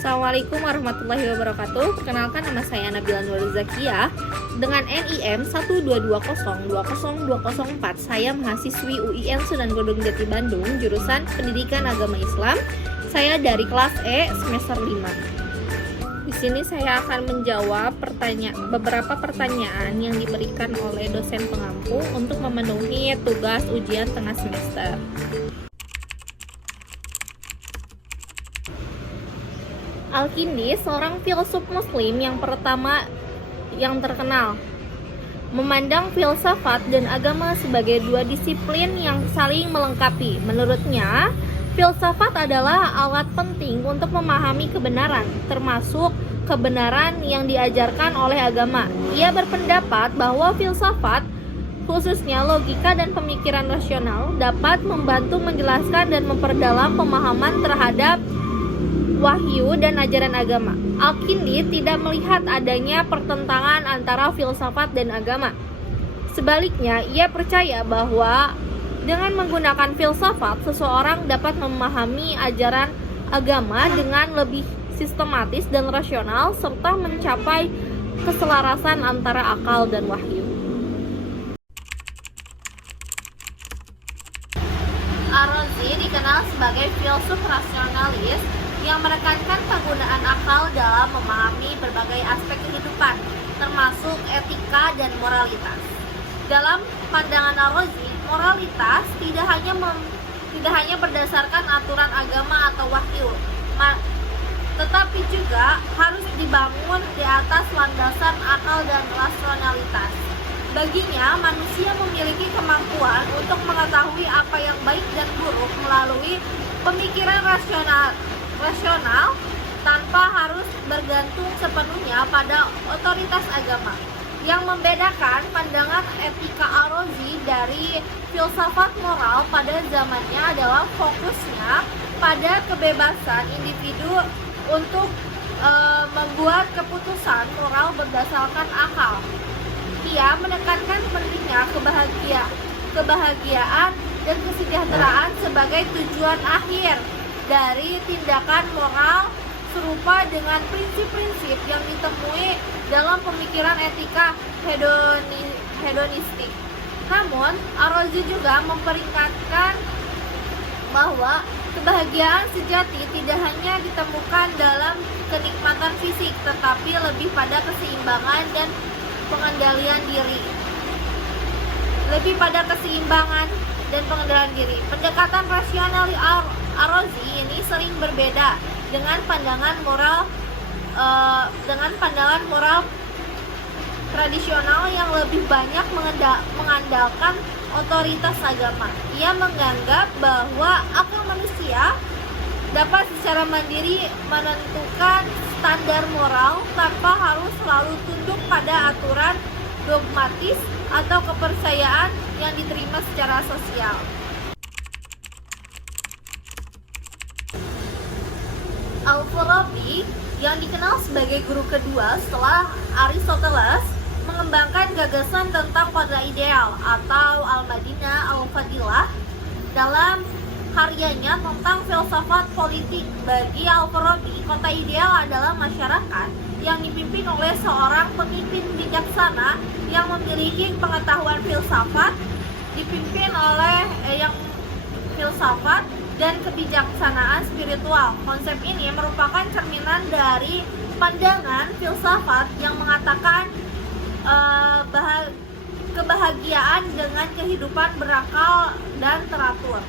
Assalamualaikum warahmatullahi wabarakatuh. Perkenalkan, nama saya Nabila Nur Zakia dengan NIM 122020204. Saya mahasiswi UIN Sunan Gunung Jati Bandung, jurusan Pendidikan Agama Islam. Saya dari kelas E semester 5. Di sini saya akan menjawab beberapa pertanyaan yang diberikan oleh dosen pengampu untuk memenuhi tugas ujian tengah semester. Al-Kindi, seorang filsuf muslim yang pertama yang terkenal, memandang filsafat dan agama sebagai dua disiplin yang saling melengkapi. Menurutnya, filsafat adalah alat penting untuk memahami kebenaran, termasuk kebenaran yang diajarkan oleh agama. Ia berpendapat bahwa filsafat, khususnya logika dan pemikiran rasional, dapat membantu menjelaskan dan memperdalam pemahaman terhadap wahyu dan ajaran agama. Al-Kindi tidak melihat adanya pertentangan antara filsafat dan agama. Sebaliknya, ia percaya bahwa dengan menggunakan filsafat, seseorang dapat memahami ajaran agama dengan lebih sistematis dan rasional, serta mencapai keselarasan antara akal dan wahyu. Ar-Razi dikenal sebagai filsuf rasionalis yang menekankan penggunaan akal dalam memahami berbagai aspek kehidupan, termasuk etika dan moralitas. Dalam pandangan Ar-Razi, moralitas tidak hanya berdasarkan aturan agama atau wahyu, tetapi juga harus dibangun di atas landasan akal dan rasionalitas. Baginya, manusia memiliki kemampuan untuk mengetahui apa yang baik dan buruk melalui pemikiran rasional tanpa harus bergantung sepenuhnya pada otoritas agama. Yang membedakan pandangan etika Ar-Razi dari filsafat moral pada zamannya adalah fokusnya pada kebebasan individu untuk membuat keputusan moral berdasarkan akal. Ia menekankan pentingnya kebahagiaan dan kesejahteraan sebagai tujuan akhir dari tindakan moral, serupa dengan prinsip-prinsip yang ditemui dalam pemikiran etika hedonistik. Namun, Ar-Razi juga memperingatkan bahwa kebahagiaan sejati tidak hanya ditemukan dalam kenikmatan fisik, tetapi lebih pada keseimbangan dan pengendalian diri. Pendekatan rasional Ar-Razi ini sering berbeda dengan pandangan moral tradisional yang lebih banyak mengandalkan otoritas agama. Ia menganggap bahwa akal manusia dapat secara mandiri menentukan standar moral tanpa harus selalu tunduk pada aturan dogmatis atau kepercayaan yang diterima secara sosial. Al-Farabi, yang dikenal sebagai guru kedua setelah Aristoteles, mengembangkan gagasan tentang kota ideal atau Al-Madinah Al-Fadilah dalam karyanya tentang filsafat politik. Bagi Al-Farabi, kota ideal adalah masyarakat yang dipimpin oleh seorang pemimpin bijaksana yang memiliki pengetahuan filsafat, dan kebijaksanaan spiritual. Konsep ini merupakan cerminan dari pandangan filsafat yang mengatakan kebahagiaan dengan kehidupan berakal dan teratur.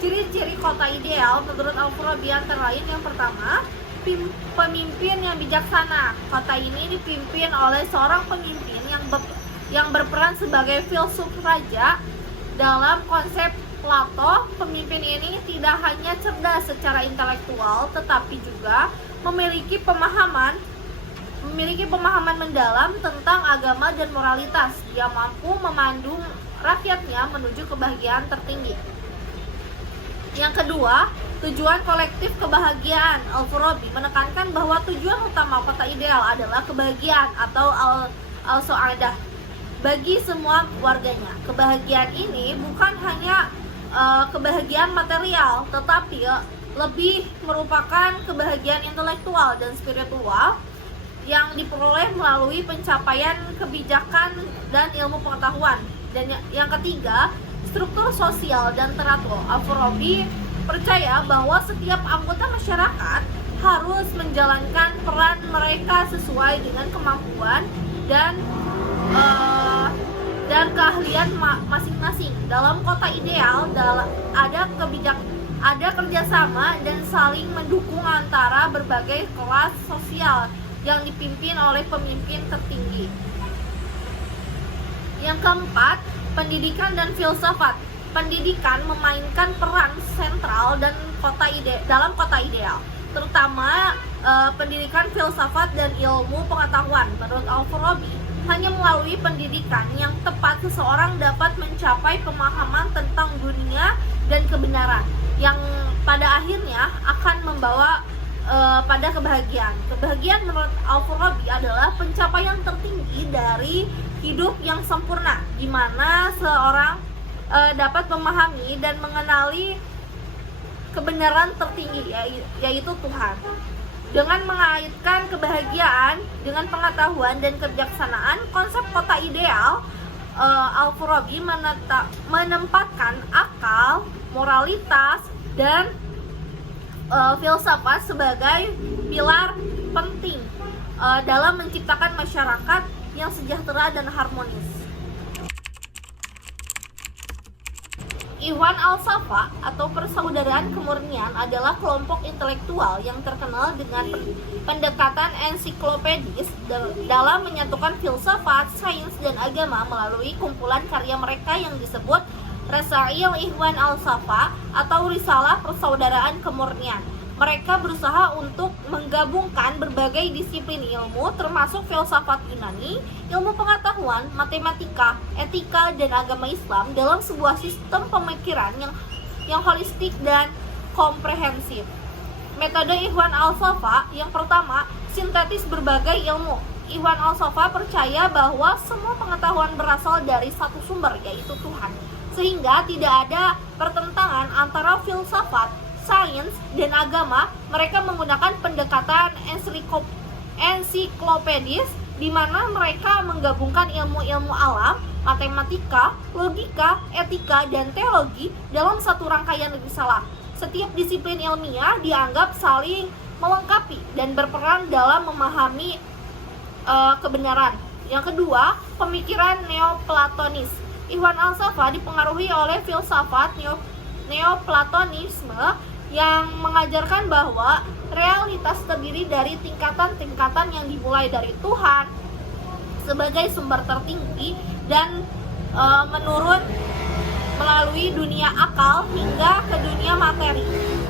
Ciri-ciri kota ideal menurut Al-Farabi antara lain: yang pertama, pemimpin yang bijaksana. Kota ini dipimpin oleh seorang pemimpin yang berperan sebagai filsuf raja. Dalam konsep Plato, pemimpin ini tidak hanya cerdas secara intelektual, tetapi juga memiliki pemahaman mendalam tentang agama dan moralitas. Dia mampu memandu rakyatnya menuju kebahagiaan tertinggi. Yang kedua, tujuan kolektif kebahagiaan. Al-Farabi menekankan bahwa tujuan utama kota ideal adalah kebahagiaan atau al-sa'adah bagi semua warganya. Kebahagiaan ini bukan hanya kebahagiaan material, tetapi lebih merupakan kebahagiaan intelektual dan spiritual yang diperoleh melalui pencapaian kebijakan dan ilmu pengetahuan. Dan yang ketiga, struktur sosial dan teratur. Al-Farabi percaya bahwa setiap anggota masyarakat harus menjalankan peran mereka sesuai dengan kemampuan dan keahlian masing-masing. Dalam kota ideal ada kerjasama dan saling mendukung antara berbagai kelas sosial yang dipimpin oleh pemimpin tertinggi. Yang keempat, pendidikan dan filsafat. Pendidikan memainkan peran sentral dalam kota ideal, terutama pendidikan filsafat dan ilmu pengetahuan. Menurut Al-Farabi, hanya melalui pendidikan yang tepat seseorang dapat mencapai pemahaman tentang dunia dan kebenaran yang pada akhirnya akan membawa pada kebahagiaan. Kebahagiaan menurut Al-Farabi adalah pencapaian tertinggi dari hidup yang sempurna, di mana seorang dapat memahami dan mengenali kebenaran tertinggi, yaitu Tuhan. Dengan mengaitkan kebahagiaan dengan pengetahuan dan kebijaksanaan, konsep kota ideal, Al-Farabi menempatkan akal, moralitas, dan filsafat sebagai pilar penting dalam menciptakan masyarakat yang sejahtera dan harmonis. Ikhwan Al-Safa atau Persaudaraan Kemurnian adalah kelompok intelektual yang terkenal dengan pendekatan ensiklopedis dalam menyatukan filsafat, sains, dan agama melalui kumpulan karya mereka yang disebut Rasail Ikhwan Al-Safa atau Risalah Persaudaraan Kemurnian. Mereka berusaha untuk menggabungkan berbagai disiplin ilmu termasuk filsafat Yunani, ilmu pengetahuan, matematika, etika, dan agama Islam dalam sebuah sistem pemikiran yang holistik dan komprehensif. Metode Ikhwan Al-Safa yang pertama, sintetis berbagai ilmu. Ikhwan Al-Safa percaya bahwa semua pengetahuan berasal dari satu sumber, yaitu Tuhan, sehingga tidak ada pertentangan antara filsafat, sains, dan agama. Mereka menggunakan pendekatan ensiklopedis di mana mereka menggabungkan ilmu-ilmu alam, matematika, logika, etika, dan teologi dalam satu rangkaian risalah. Setiap disiplin ilmiah dianggap saling melengkapi dan berperan dalam memahami kebenaran. Yang kedua, pemikiran Neoplatonis. Ikhwan Al-Safa dipengaruhi oleh filsafat Neoplatonisme yang mengajarkan bahwa realitas terdiri dari tingkatan-tingkatan yang dimulai dari Tuhan sebagai sumber tertinggi dan menurun melalui dunia akal hingga ke dunia materi.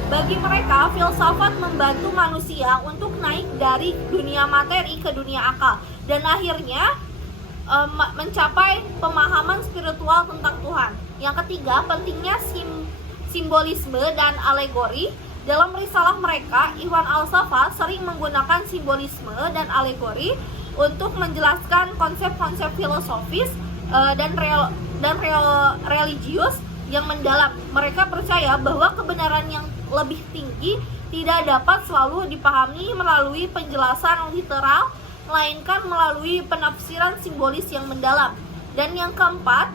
Bagi mereka, filsafat membantu manusia untuk naik dari dunia materi ke dunia akal dan akhirnya mencapai pemahaman spiritual tentang Tuhan. Yang ketiga, pentingnya simbolisme dan alegori. Dalam risalah mereka, Ikhwan Al-Safa sering menggunakan simbolisme dan alegori untuk menjelaskan konsep-konsep filosofis dan religius yang mendalam. Mereka percaya bahwa kebenaran yang lebih tinggi tidak dapat selalu dipahami melalui penjelasan literal, melainkan melalui penafsiran simbolis yang mendalam. Dan yang keempat,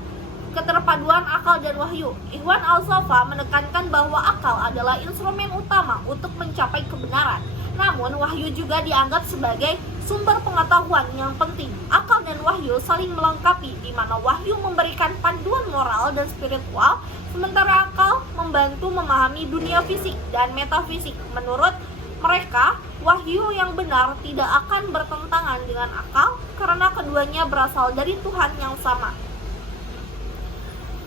keterpaduan akal dan wahyu. Ikhwan Al-Safa menekankan bahwa akal adalah instrumen utama untuk mencapai kebenaran. Namun, wahyu juga dianggap sebagai sumber pengetahuan yang penting. Akal dan wahyu saling melengkapi, di mana wahyu memberikan panduan moral dan spiritual, sementara akal membantu memahami dunia fisik dan metafisik. Menurut mereka, wahyu yang benar tidak akan bertentangan dengan akal karena keduanya berasal dari Tuhan yang sama.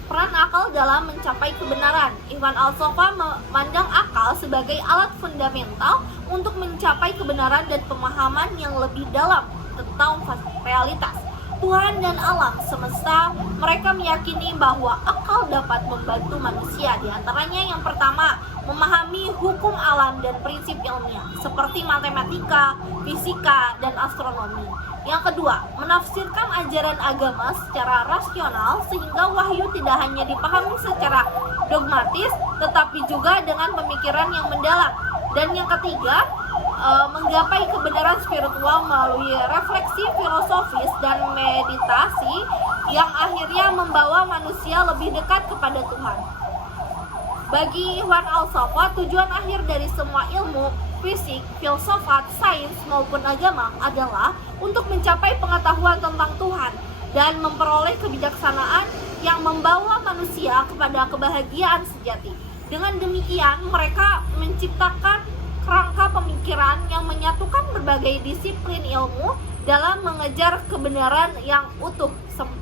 Peran akal dalam mencapai kebenaran. Ikhwan Al-Safa memandang akal sebagai alat fundamental untuk mencapai kebenaran dan pemahaman yang lebih dalam tentang realitas. Tuhan dan alam semesta, mereka meyakini bahwa akal dapat membantu manusia. Di antaranya yang pertama, memahami hukum alam dan prinsip ilmiah seperti matematika, fisika, dan astronomi. Yang kedua, menafsirkan ajaran agama secara rasional sehingga wahyu tidak hanya dipahami secara dogmatis tetapi juga dengan pemikiran yang mendalam. Dan yang ketiga, menggapai kebenaran spiritual melalui refleksi filosofis dan meditasi yang akhirnya membawa manusia lebih dekat kepada Tuhan. Bagi Iwan Al-Saffah, tujuan akhir dari semua ilmu, fisik, filsafat, sains maupun agama adalah untuk mencapai pengetahuan tentang Tuhan dan memperoleh kebijaksanaan yang membawa manusia kepada kebahagiaan sejati. Dengan demikian, mereka menciptakan kerangka pemikiran yang menyatukan berbagai disiplin ilmu dalam mengejar kebenaran yang utuh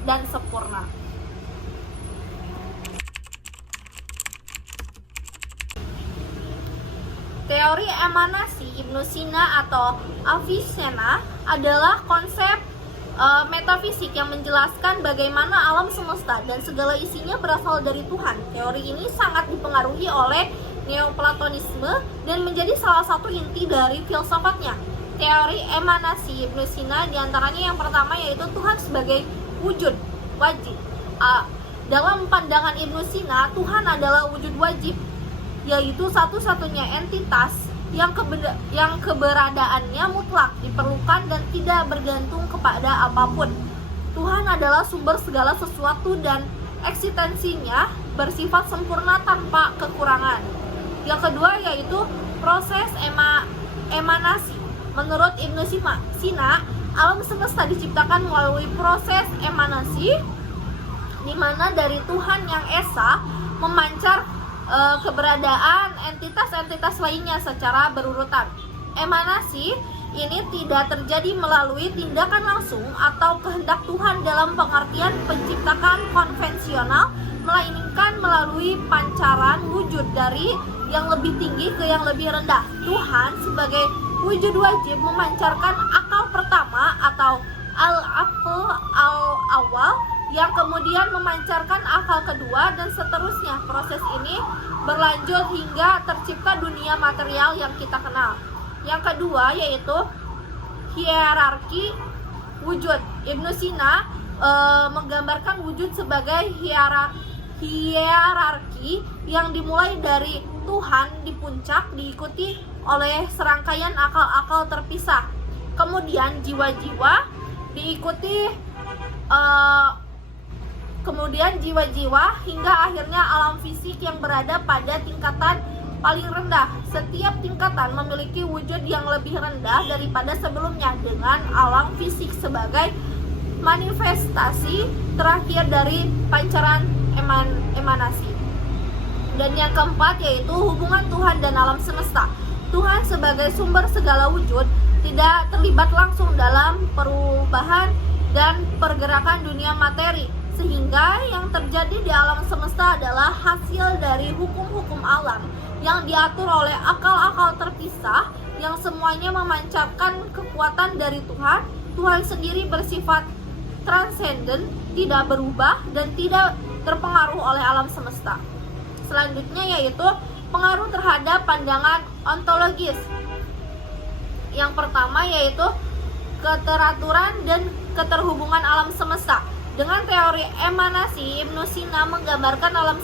dan sempurna. Teori emanasi Ibnu Sina atau Avicenna adalah konsep metafisik yang menjelaskan bagaimana alam semesta dan segala isinya berasal dari Tuhan. Teori ini sangat dipengaruhi oleh Neoplatonisme dan menjadi salah satu inti dari filsafatnya. Teori emanasi Ibnu Sina diantaranya yang pertama yaitu Tuhan sebagai wujud wajib. Dalam pandangan Ibnu Sina, Tuhan adalah wujud wajib, yaitu satu-satunya entitas yang keberadaannya mutlak, diperlukan dan tidak bergantung kepada apapun. Tuhan adalah sumber segala sesuatu dan eksistensinya bersifat sempurna tanpa kekurangan. Yang kedua yaitu proses emanasi. Menurut Ibnu Sina, alam semesta diciptakan melalui proses emanasi di mana dari Tuhan yang esa memancar keberadaan entitas-entitas lainnya secara berurutan. Emanasi ini tidak terjadi melalui tindakan langsung atau kehendak Tuhan dalam pengertian penciptaan konvensional, melainkan melalui pancaran wujud dari yang lebih tinggi ke yang lebih rendah. Tuhan sebagai wujud wajib memancarkan akal pertama atau al-aql al-awal yang kemudian memancarkan akal kedua dan seterusnya. Proses ini berlanjut hingga tercipta dunia material yang kita kenal. Yang kedua yaitu hierarki wujud. Ibnu Sina menggambarkan wujud sebagai hierarki yang dimulai dari Tuhan di puncak, diikuti oleh serangkaian akal-akal terpisah. Kemudian jiwa-jiwa diikuti jiwa-jiwa hingga akhirnya alam fisik yang berada pada tingkatan paling rendah. Setiap tingkatan memiliki wujud yang lebih rendah daripada sebelumnya dengan alam fisik sebagai manifestasi terakhir dari pancaran emanasi. Dan yang keempat yaitu hubungan Tuhan dan alam semesta. Tuhan sebagai sumber segala wujud tidak terlibat langsung dalam perubahan dan pergerakan dunia materi, sehingga yang terjadi di alam semesta adalah hasil dari hukum-hukum alam yang diatur oleh akal-akal terpisah yang semuanya memancarkan kekuatan dari Tuhan. Tuhan sendiri bersifat transenden, tidak berubah dan tidak terpengaruh oleh alam semesta. Selanjutnya yaitu pengaruh terhadap pandangan ontologis. Yang pertama yaitu keteraturan dan keterhubungan alam semesta. Dengan teori emanasi, Ibnu Sina menggambarkan alam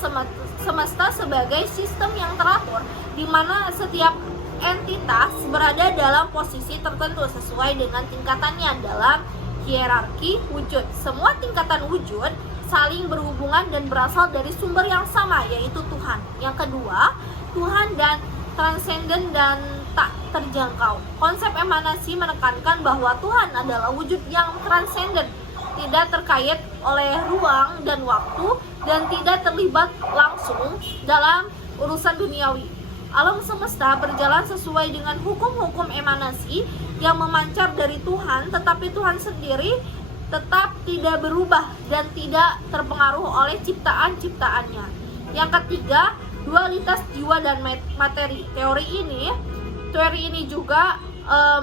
semesta sebagai sistem yang teratur, di mana setiap entitas berada dalam posisi tertentu sesuai dengan tingkatannya dalam hierarki wujud. Semua tingkatan wujud saling berhubungan dan berasal dari sumber yang sama, yaitu Tuhan. Yang kedua, Tuhan dan transenden dan tak terjangkau. Konsep emanasi menekankan bahwa Tuhan adalah wujud yang transenden, tidak terkait oleh ruang dan waktu, dan tidak terlibat langsung dalam urusan duniawi. Alam semesta berjalan sesuai dengan hukum-hukum emanasi yang memancar dari Tuhan, tetapi Tuhan sendiri tetap tidak berubah dan tidak terpengaruh oleh ciptaan-ciptaannya. Yang ketiga, dualitas jiwa dan materi. Teori ini juga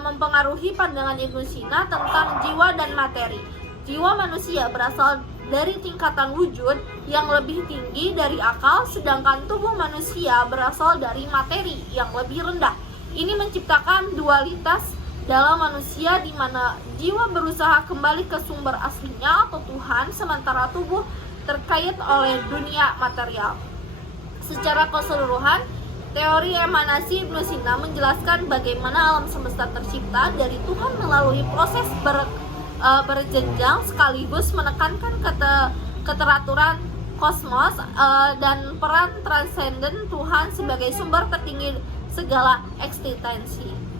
mempengaruhi pandangan Ibnu Sina tentang jiwa dan materi. Jiwa manusia berasal dari tingkatan wujud yang lebih tinggi dari akal, sedangkan tubuh manusia berasal dari materi yang lebih rendah. Ini menciptakan dualitas dalam manusia di mana jiwa berusaha kembali ke sumber aslinya atau Tuhan, sementara tubuh terkait oleh dunia material. Secara keseluruhan, teori emanasi Ibnu Sina menjelaskan bagaimana alam semesta tercipta dari Tuhan melalui proses berjenjang, sekaligus menekankan keteraturan kosmos dan peran transenden Tuhan sebagai sumber tertinggi segala eksistensi.